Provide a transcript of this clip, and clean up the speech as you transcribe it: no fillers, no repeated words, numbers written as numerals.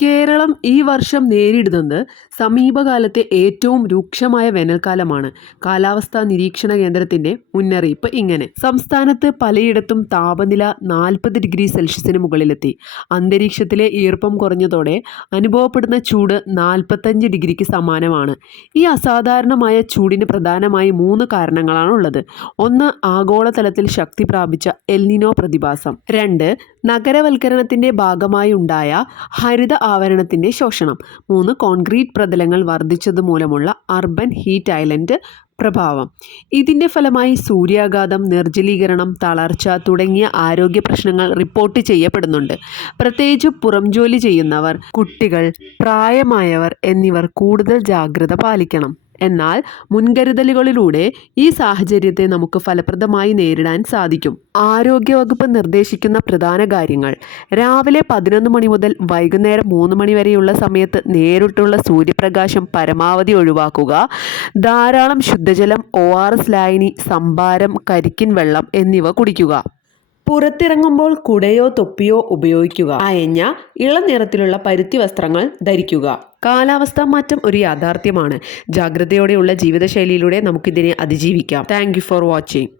കേരളം ഈ വർഷം നേരിടുന്നത് സമീപകാലത്തെ ഏറ്റവും രൂക്ഷമായ വേനൽക്കാലമാണ്. കാലാവസ്ഥാ നിരീക്ഷണ കേന്ദ്രത്തിന്റെ മുന്നറിയിപ്പ് ഇങ്ങനെ. സംസ്ഥാനത്ത് പലയിടത്തും താപനില 40 ഡിഗ്രി സെൽഷ്യസിന് മുകളിലെത്തി. അന്തരീക്ഷത്തിലെ ഈർപ്പം കുറഞ്ഞതോടെ അനുഭവപ്പെടുന്ന ചൂട് 45 ഡിഗ്രിക്ക് സമാനമാണ്. ഈ അസാധാരണമായ ചൂടിന് പ്രധാനമായി 3 കാരണങ്ങളാണുള്ളത്. 1. ആഗോളതലത്തിൽ ശക്തി പ്രാപിച്ച എൽനിനോ പ്രതിഭാസം. 2. നഗരവൽക്കരണത്തിന്റെ ഭാഗമായി ഉണ്ടായ ഹരിത ആവരണത്തിന്റെ ശോഷണം. 3. കോൺക്രീറ്റ് പ്രതലങ്ങൾ വർദ്ധിച്ചതുമൂലമുള്ള അർബൻ ഹീറ്റ് ഐലൻഡ് പ്രഭാവം. ഇതിന്റെ ഫലമായി സൂര്യാഘാതം, നിർജ്ജലീകരണം, തളർച്ച തുടങ്ങിയ ആരോഗ്യ പ്രശ്നങ്ങൾ റിപ്പോർട്ട് ചെയ്യപ്പെടുന്നുണ്ട്. പ്രത്യേകിച്ച് പുറംജോലി ചെയ്യുന്നവർ, കുട്ടികൾ, പ്രായമായവർ എന്നിവർ കൂടുതൽ ജാഗ്രത പാലിക്കണം. എന്നാൽ മുൻകരുതലുകളിലൂടെ ഈ സാഹചര്യത്തെ നമുക്ക് ഫലപ്രദമായി നേരിടാൻ സാധിക്കും. ആരോഗ്യവകുപ്പ് നിർദ്ദേശിക്കുന്ന പ്രധാന കാര്യങ്ങൾ: രാവിലെ 11 മണി മുതൽ വൈകുന്നേരം 3 മണി വരെയുള്ള സമയത്ത് നേരിട്ടുള്ള സൂര്യപ്രകാശം പരമാവധി ഒഴിവാക്കുക. ധാരാളം ശുദ്ധജലം, ORS ലായനി, സംഭാരം, കരിക്കിൻ വെള്ളം എന്നിവ കുടിക്കുക. പുറത്തിറങ്ങുമ്പോൾ കുടയോ തൊപ്പിയോ ഉപയോഗിക്കുക. അയഞ്ഞ ഇളനിറത്തിലുള്ള പരുത്തി വസ്ത്രങ്ങൾ ധരിക്കുക. കാലാവസ്ഥാ മാറ്റം ഒരു യാഥാർത്ഥ്യമാണ്. ജാഗ്രതയോടെയുള്ള ജീവിതശൈലിയിലൂടെ നമുക്കിതിനെ അതിജീവിക്കാം. Thank you for watching.